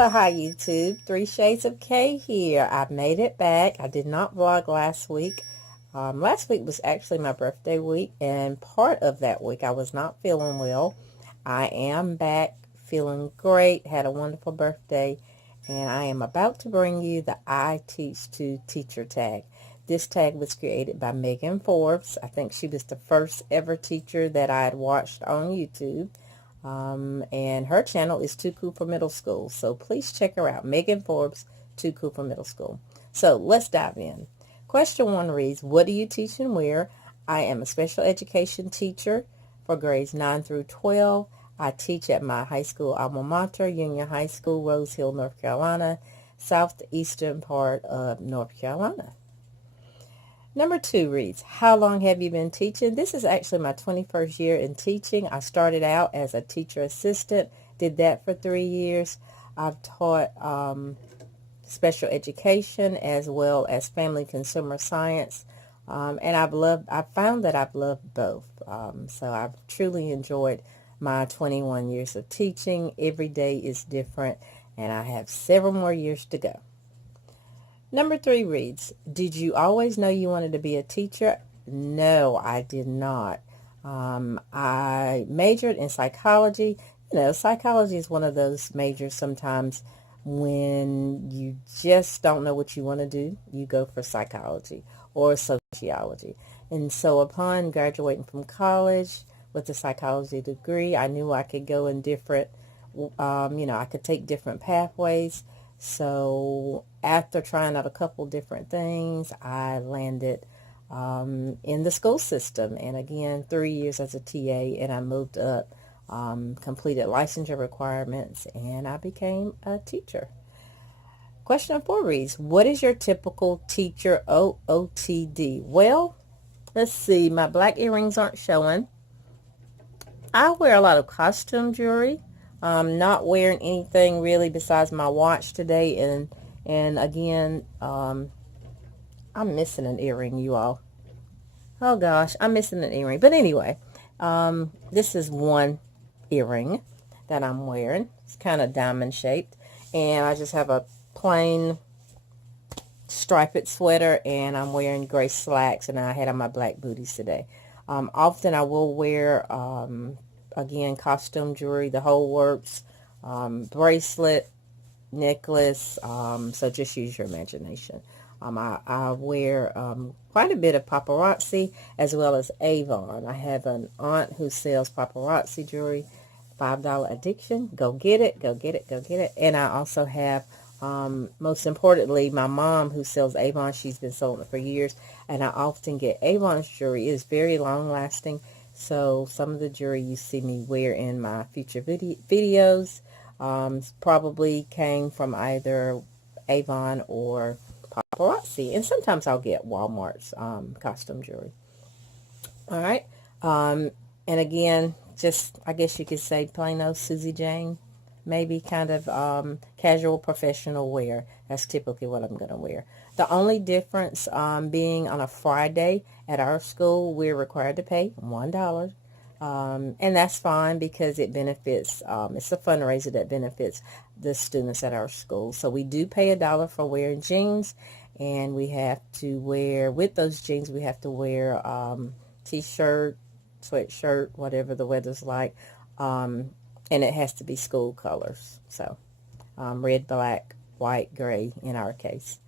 Well, hi YouTube. Three Shades of K here. I made it back. I did not vlog last week. Last week was actually my birthday week, and part of that week I was not feeling well. I am back feeling great. Had a wonderful birthday, and I am about to bring you the I Teach To teacher tag. This tag was created by Megan Forbes. I think she was the first ever teacher that I had watched on YouTube. And her channel is Too Cool for Middle School. So please check her out. Megan Forbes, Too Cool for Middle School. So let's dive in. Question 1 reads, what do you teach and where? I am a special education teacher for grades 9 through 12. I teach at my high school alma mater, Union High School, Rose Hill, North Carolina, southeastern part of North Carolina. Number 2 reads, how long have you been teaching? This is actually my 21st year in teaching. I started out as a teacher assistant, did that for 3 years. I've taught special education as well as family consumer science, and I've found that I've loved both. So I've truly enjoyed my 21 years of teaching. Every day is different, and I have several more years to go. Number 3 reads, did you always know you wanted to be a teacher? No, I did not. I majored in psychology. Psychology is one of those majors sometimes when you just don't know what you want to do, you go for psychology or sociology. And so upon graduating from college with a psychology degree, I knew I could go in different, I could take different pathways. So after trying out a couple different things, I landed in the school system. And again, 3 years as a TA, and I moved up, completed licensure requirements, and I became a teacher. Question 4 reads, what is your typical teacher OOTD? Well, let's see. My black earrings aren't showing. I wear a lot of costume jewelry. I'm not wearing anything really besides my watch today, and again, I'm missing an earring, you all. Oh gosh, I'm missing an earring. But anyway, this is one earring that I'm wearing. It's kind of diamond shaped, and I just have a plain striped sweater, and I'm wearing gray slacks, and I had on my black booties today. Often I will wear again, costume jewelry, the whole works, bracelet, necklace, so just use your imagination. I wear quite a bit of paparazzi as well as Avon. I have an aunt who sells paparazzi jewelry, $5 addiction. Go get it, go get it, go get it. And I also have, most importantly, my mom who sells Avon. She's been selling it for years, and I often get Avon's jewelry. It is very long lasting. So some of the jewelry you see me wear in my future videos probably came from either Avon or paparazzi. And sometimes I'll get Walmart's costume jewelry. All right. And again, just I guess you could say plain old Susie Jane. Maybe kind of casual professional wear. That's typically what I'm going to wear. The only difference being on a Friday at our school, we're required to pay $1. And that's fine because it benefits, it's a fundraiser that benefits the students at our school. So we do pay $1 for wearing jeans, and we have to wear, with those jeans, we have to wear t-shirt, sweatshirt, whatever the weather's like. And it has to be school colors. So red, black, white, gray in our case.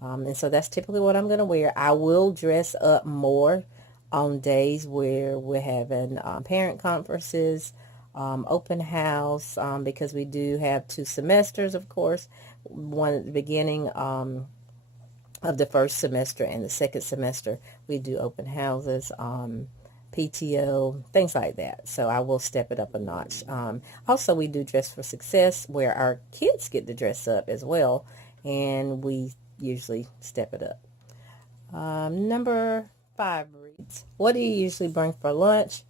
And so that's typically what I'm going to wear. I will dress up more on days where we're having parent conferences, open house, because we do have 2 semesters, of course. One at the beginning of the first semester, and the second semester we do open houses, PTO, things like that. So I will step it up a notch. Also, we do Dress for Success, where our kids get to dress up as well, and we usually step it up. Number 5 reads, what do you usually bring for lunch?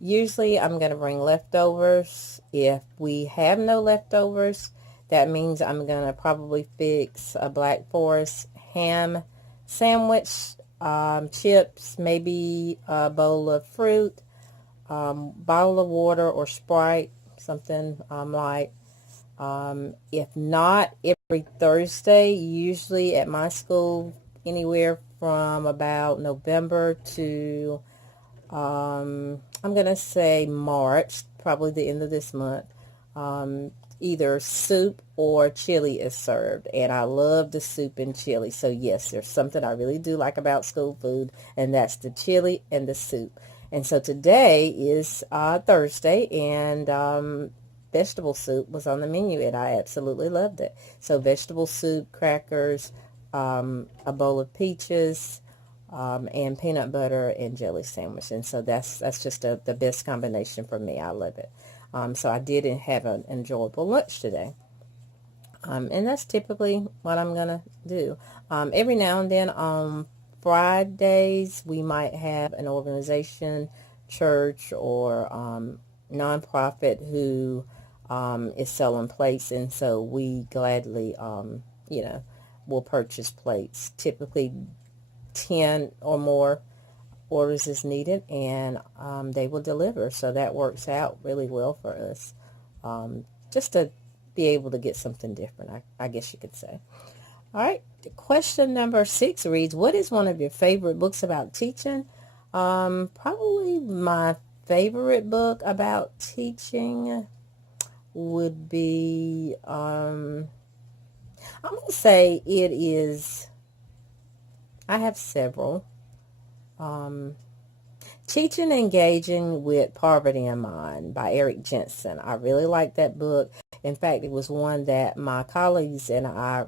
Usually I'm going to bring leftovers. If we have no leftovers, that means I'm going to probably fix a Black Forest ham sandwich, chips, maybe a bowl of fruit, bottle of water or Sprite, something light, If not, every Thursday, usually at my school, anywhere from about November to, I'm going to say March, probably the end of this month. Either soup or chili is served, and I love the soup and chili. So yes, there's something I really do like about school food, and that's the chili and the soup. And so today is Thursday, and vegetable soup was on the menu, and I absolutely loved it. So vegetable soup, crackers, a bowl of peaches, and peanut butter and jelly sandwich. And so that's just the best combination for me. I love it. So I did have an enjoyable lunch today. And that's typically what I'm going to do. Every now and then on Fridays, we might have an organization, church, or nonprofit who is selling plates. And so we gladly, will purchase plates. Typically 10 or more orders is needed, and they will deliver. So that works out really well for us, just to be able to get something different, I guess you could say. All right, question number 6 reads, what is one of your favorite books about teaching? Probably my favorite book about teaching would be, I'm going to say it is, I have several. Teaching and Engaging with Poverty in Mind by Eric Jensen. I really like that book. In fact, it was one that my colleagues and I,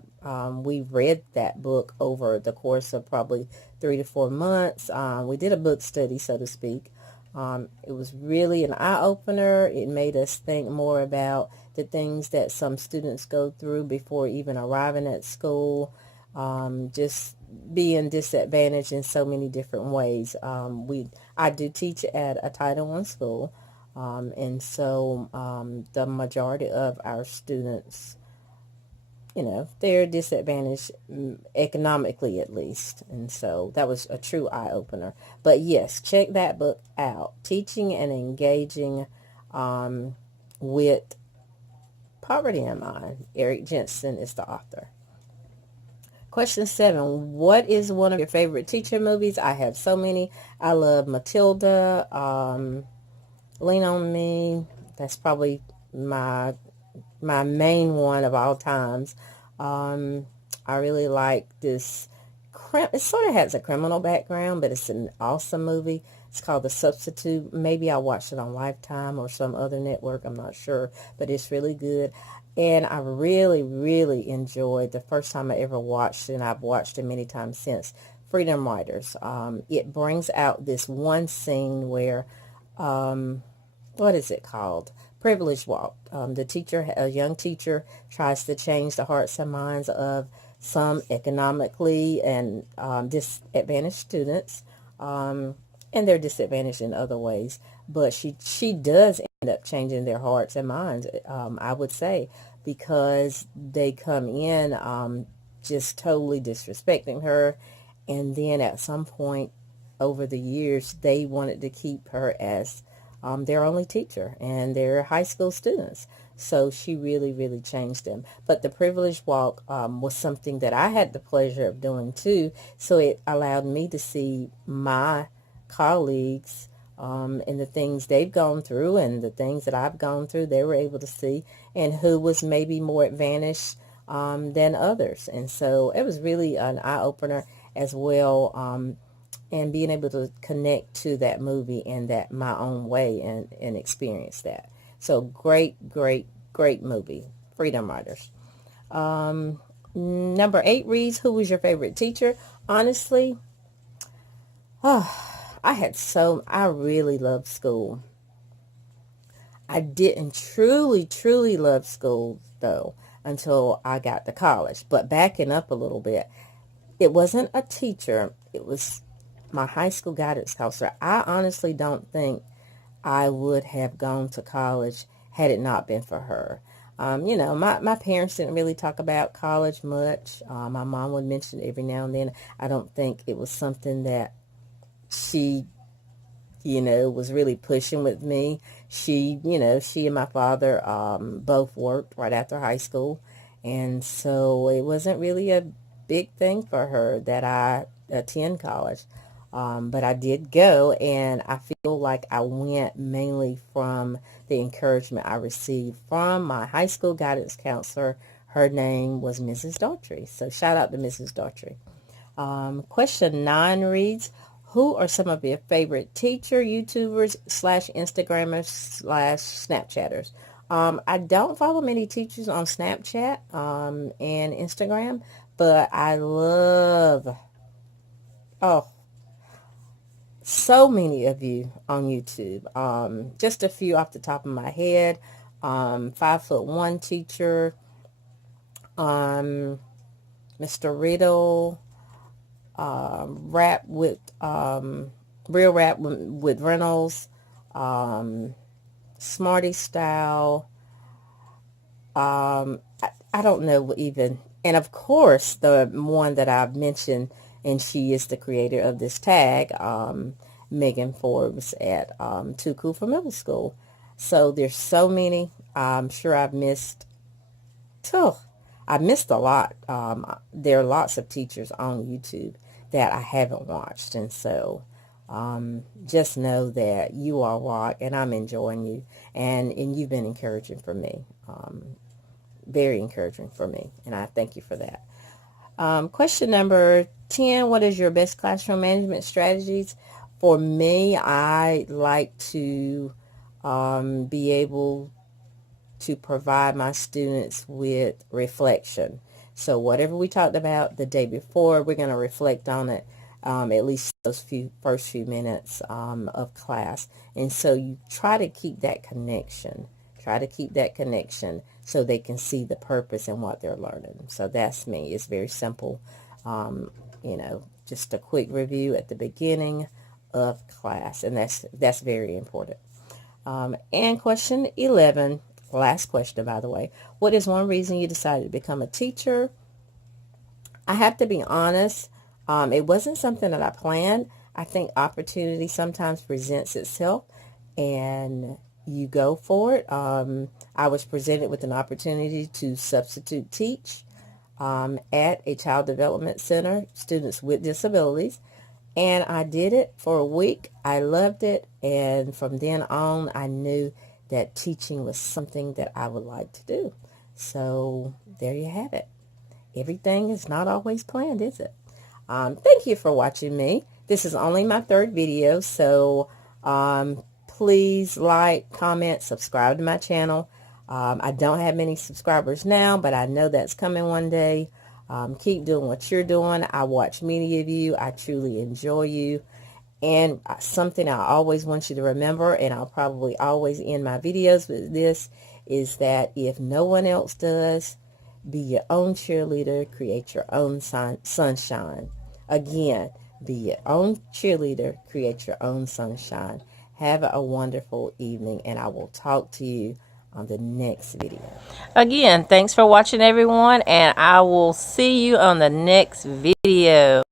we read that book over the course of probably 3 to 4 months. We did a book study, so to speak. It was really an eye-opener. It made us think more about the things that some students go through before even arriving at school. Just being disadvantaged in so many different ways. I do teach at a Title I school, and so the majority of our students, they're disadvantaged economically at least, and so that was a true eye-opener. But yes, check that book out, Teaching and Engaging with Poverty in Mind. Eric Jensen is the author. Question 7, what is one of your favorite teacher movies? I have so many. I love Matilda, Lean on Me. That's probably my main one of all times. I really like this. It sort of has a criminal background, but it's an awesome movie. It's called The Substitute. Maybe I watched it on Lifetime or some other network. I'm not sure, but it's really good. And I really, really enjoyed the first time I ever watched it, and I've watched it many times since, Freedom Writers. It brings out this one scene where, what is it called? Privilege Walk. The teacher, a young teacher, tries to change the hearts and minds of some economically and disadvantaged students, and they're disadvantaged in other ways. But she does end up changing their hearts and minds, I would say, because they come in just totally disrespecting her, and then at some point over the years they wanted to keep her as their only teacher, and they're high school students. So she really, really changed them. But the Privilege Walk was something that I had the pleasure of doing too, so it allowed me to see my colleagues and the things they've gone through and the things that I've gone through. They were able to see, and who was maybe more advantaged than others. And so it was really an eye-opener as well, and being able to connect to that movie in that my own way and experience that. So great, great, great movie, Freedom Writers. Number 8 reads, who was your favorite teacher? Honestly, I really loved school. I didn't truly, truly love school, though, until I got to college. But backing up a little bit, it wasn't a teacher. It was my high school guidance counselor. I honestly don't think I would have gone to college had it not been for her. My parents didn't really talk about college much. My mom would mention it every now and then. I don't think it was something that she was really pushing with me. She and my father both worked right after high school. And so it wasn't really a big thing for her that I attend college. But I did go, and I feel like I went mainly from the encouragement I received from my high school guidance counselor. Her name was Mrs. Daughtry. So shout out to Mrs. Daughtry. Question 9 reads, who are some of your favorite teacher, YouTubers, slash Instagrammers, slash Snapchatters? I don't follow many teachers on Snapchat and Instagram, but I love, oh, so many of you on YouTube. Just a few off the top of my head. 5'1" teacher, Mr. Riddle, rap with real rap with Reynolds, Smarty Style. I don't know even, and of course the one that I've mentioned, and she is the creator of this tag, Megan Forbes at Too Cool for Middle School. So there's so many. I'm sure I've missed. I missed a lot. There are lots of teachers on YouTube that I haven't watched, and so just know that you all rock, and I'm enjoying you, and you've been encouraging for me, very encouraging for me, and I thank you for that. Question number 10, what is your best classroom management strategies? For me, I like to be able to provide my students with reflection. So whatever we talked about the day before, we're going to reflect on it at least those first few minutes of class. And so you try to keep that connection. Try to keep that connection so they can see the purpose in what they're learning. So that's me. It's very simple. Just a quick review at the beginning of class. And that's very important. And question 11, last question, by the way. What is one reason you decided to become a teacher? I have to be honest. It wasn't something that I planned. I think opportunity sometimes presents itself, and you go for it. I was presented with an opportunity to substitute teach at a child development center, students with disabilities. And I did it for a week. I loved it. And from then on, I knew that teaching was something that I would like to do. So there you have it. Everything is not always planned, is it? Thank you for watching me. This is only my third video. So please like, comment, subscribe to my channel. I don't have many subscribers now, but I know that's coming one day. Keep doing what you're doing. I watch many of you. I truly enjoy you. And something I always want you to remember, and I'll probably always end my videos with this, is that if no one else does, be your own cheerleader, create your own sunshine. Again, be your own cheerleader, create your own sunshine. Have a wonderful evening, and I will talk to you on the next video. Again, thanks for watching, everyone, and I will see you on the next video.